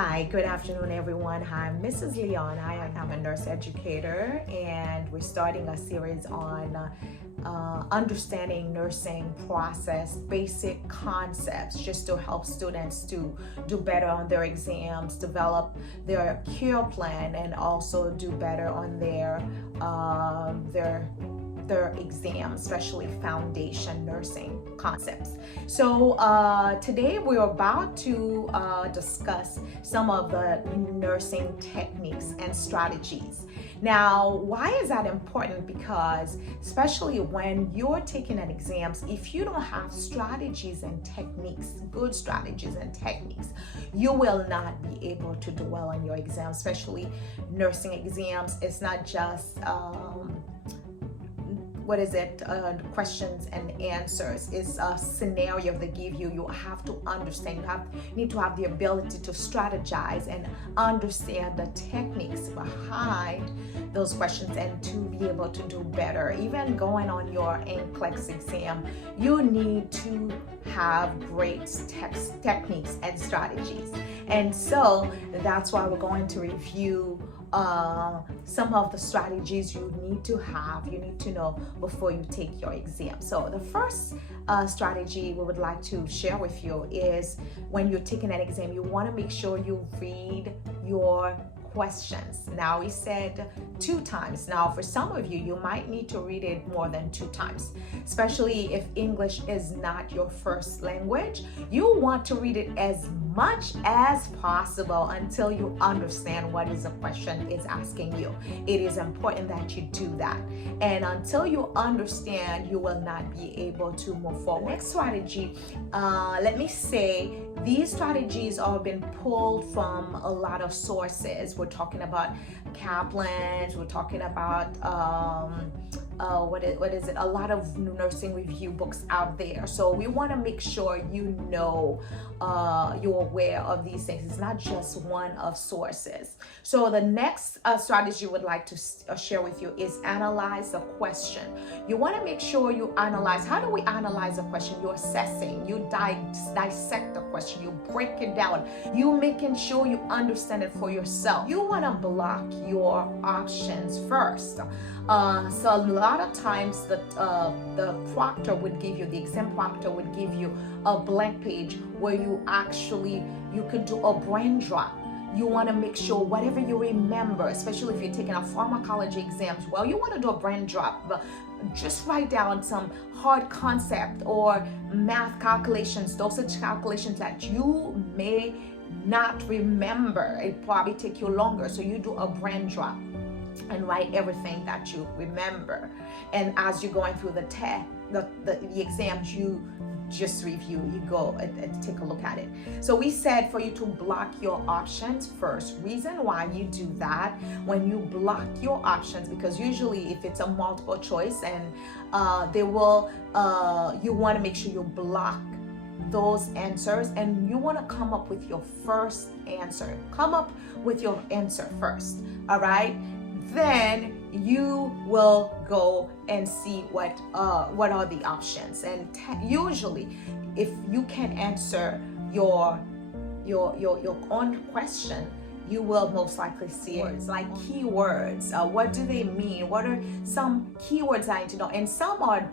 Hi, good afternoon, everyone. I'm Mrs. Leon. I am a nurse educator, and we're starting a series on understanding nursing process, basic concepts, just to help students to do better on their exams, develop their care plan, and also do better on their exams, especially foundation nursing concepts. So today we're about to discuss some of the nursing techniques and strategies. Now, why is that important? Because especially when you're taking an exams, if you don't have strategies and techniques, good strategies and techniques, you will not be able to do well on your exams, especially nursing exams. It's not just questions and answers. It's a scenario they give you. You have to understand. You need to have the ability to strategize and understand the techniques behind those questions and to be able to do better. Even going on your Nclex exam, you need to have great techniques and strategies. And so that's why we're going to review some of the strategies you need to know before you take your exam. So the first strategy we would like to share with you is when you're taking an exam, you want to make sure you read your questions. Now, we said 2 times. Now, for some of you, you might need to read it more than 2 times, especially if English is not your first language. You want to read it as much as possible until you understand what is the question is asking you. It is important that you do that. And until you understand, you will not be able to move forward. Next strategy, let me say, these strategies are been pulled from a lot of sources. We're talking about Kaplan's, we're talking about what is it? A lot of nursing review books out there. So we want to make sure you know, you're aware of these things. It's not just one of sources. So the next strategy we would like to share with you is analyze the question. You want to make sure you analyze. How do we analyze a question? You're assessing, you dissect the question, you break it down, you making sure you understand it for yourself. You want to block your options first. So a lot of times the proctor would give you, the exam proctor would give you a blank page where you could do a brain drop. You want to make sure whatever you remember, especially if you're taking a pharmacology exams, well, you want to do a brain drop, but just write down some hard concept or math calculations, dosage calculations that you may not remember. It probably take you longer, so you do a brain drop and write everything that you remember. And as you're going through the exams, you just review, you go and take a look at it. So we said for you to block your options first. Reason why you do that, when you block your options, because usually if it's a multiple choice and you want to make sure you block those answers and you want to come up with your first answer. Come up with your answer first, all right? Then you will go and see what are the options. And usually, if you can answer your own question, you will most likely see words like keywords. What do they mean? What are some keywords I need to know? And some are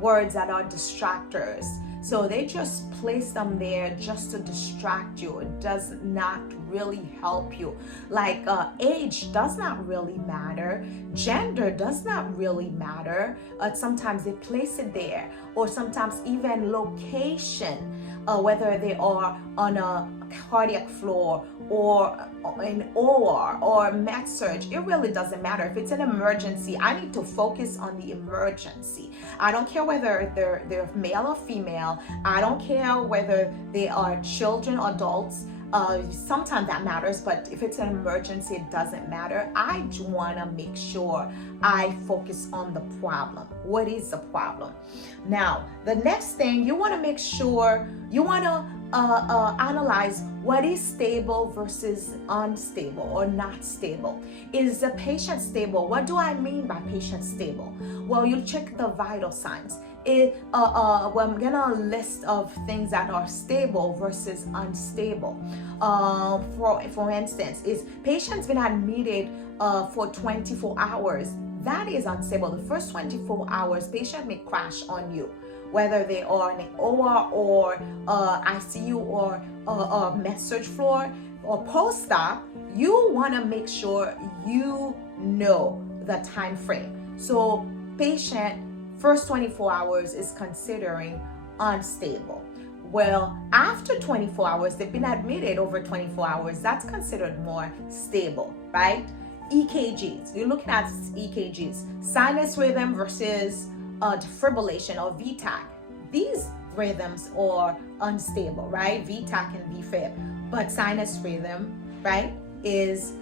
words that are distractors. So they just place them there just to distract you. It does not really help you. Like age does not really matter. Gender does not really matter. Sometimes they place it there. Or sometimes even location, whether they are on a cardiac floor or in OR or med surg, it really doesn't matter. If it's an emergency, I need to focus on the emergency. I don't care whether they're male or female. I don't care whether they are children or adults. Sometimes that matters, but if it's an emergency, it doesn't matter. I want to make sure I focus on the problem. What is the problem? Now, the next thing, you want to make sure, you want to analyze what is stable versus unstable or not stable. Is the patient stable? What do I mean by patient stable? Well, you check the vital signs. Well, I'm gonna list of things that are stable versus unstable. For instance, is patients been admitted for 24 hours. That is unstable. The first 24 hours, patient may crash on you, whether they are in an OR or ICU or med-surg floor or post-op. You want to make sure you know the time frame. So patient first 24 hours is considering unstable. Well, after 24 hours, they've been admitted over 24 hours, that's considered more stable, right? EKGs, you're looking at EKGs, sinus rhythm versus defibrillation or VTAC. These rhythms are unstable, right? VTAC and VFib, but sinus rhythm, right, is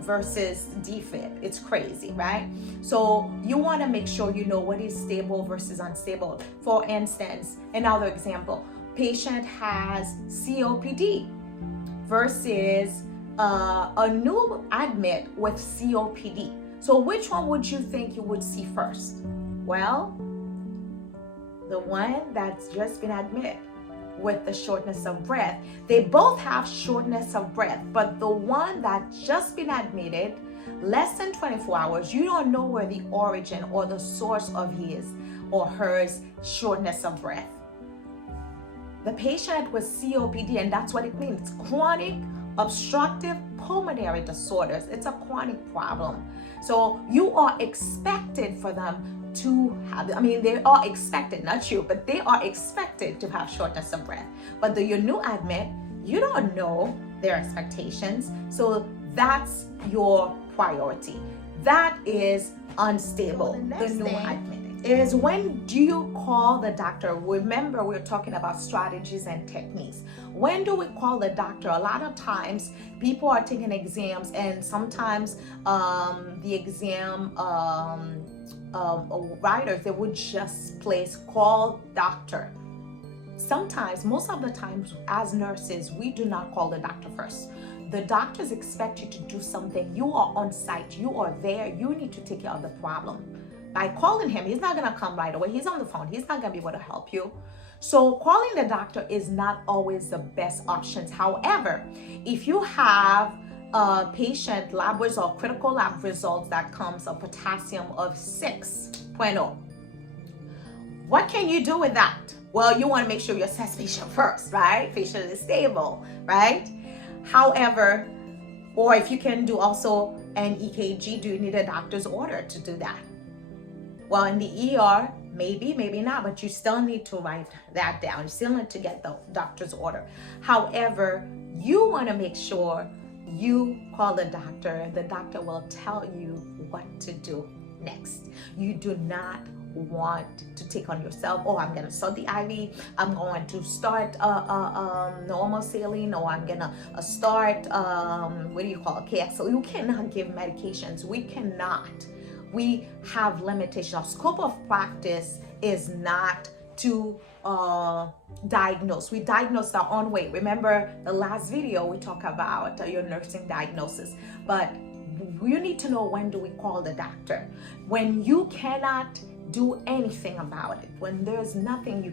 versus defib. It's crazy, right? So you want to make sure you know what is stable versus unstable. For instance, another example, patient has COPD versus a new admit with COPD. So which one would you think you would see first? Well, the one that's just been admitted with the shortness of breath. They both have shortness of breath, but the one that just been admitted less than 24 hours, you don't know where the origin or the source of his or hers shortness of breath. The patient with COPD, and that's what it means, chronic obstructive pulmonary disorders. It's a chronic problem. So you are expected for them to have, they are expected, not you, but they are expected to have shortness of breath. But your new admit, you don't know their expectations. So that's your priority. That is unstable. The new admit is, when do you call the doctor? Remember, we're talking about strategies and techniques. When do we call the doctor? A lot of times people are taking exams, and sometimes the exam writers, they would just place call doctor. Sometimes, most of the times as nurses, we do not call the doctor first. The doctors expect you to do something. You are on site, you are there, you need to take care of the problem. By calling him, he's not gonna come right away. He's on the phone, he's not gonna be able to help you. So calling the doctor is not always the best option. However, if you have patient lab results, critical lab results that comes a potassium of 6.0, what can you do with that? Well, you want to make sure you assess patient first, right? Patient is stable, right? However, or if you can do also an EKG, do you need a doctor's order to do that? Well, in the ER, maybe not, but you still need to write that down. You still need to get the doctor's order. However, you want to make sure you call the doctor. The doctor will tell you what to do next. You do not want to take on yourself, oh, I'm gonna start the IV, I'm going to start normal saline, or I'm gonna start KXL. You cannot give medications. We cannot. We have limitations. Our scope of practice is not to diagnose. We diagnose our own way. Remember the last video we talked about your nursing diagnosis, but you need to know, when do we call the doctor? When you cannot do anything about it, when there's nothing you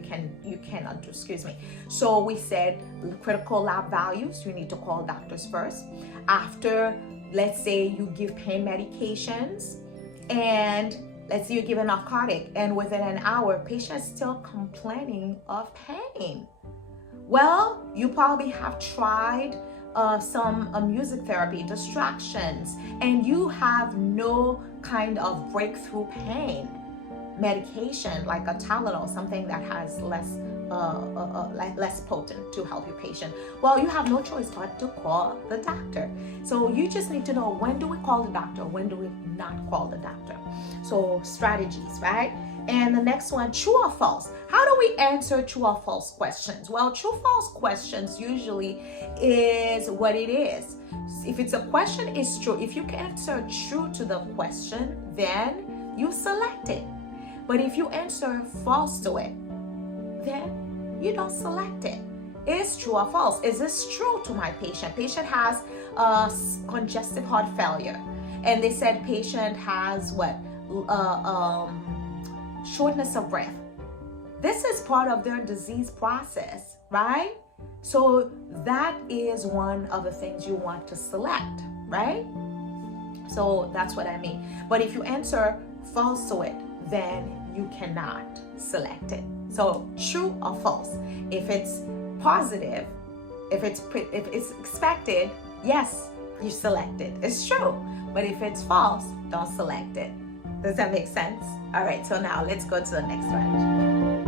cannot do, So we said critical lab values, you need to call doctors first. After, let's say you give pain medications, and let's say you give a narcotic, and within an hour, patient's still complaining of pain. Well, you probably have tried some music therapy, distractions, and you have no kind of breakthrough pain medication like a Tylenol, something that has less potent to help your patient. Well, you have no choice but to call the doctor. So you just need to know, when do we call the doctor? When do we not call the doctor? So strategies, right? And the next one, true or false. How do we answer true or false questions? Well, true false questions usually is what it is. If it's a question, it's true. If you can answer true to the question, then you select it. But if you answer false to it, then you don't select it. Is true or false? Is this true to my patient? Patient has congestive heart failure, and they said patient has what? Shortness of breath. This is part of their disease process, right? So that is one of the things you want to select, right? So that's what I mean. But if you answer false to it, then you cannot select it. So true or false. If it's positive, if it's expected, yes, you select it. It's true. But if it's false, don't select it. Does that make sense? All right, so now let's go to the next one.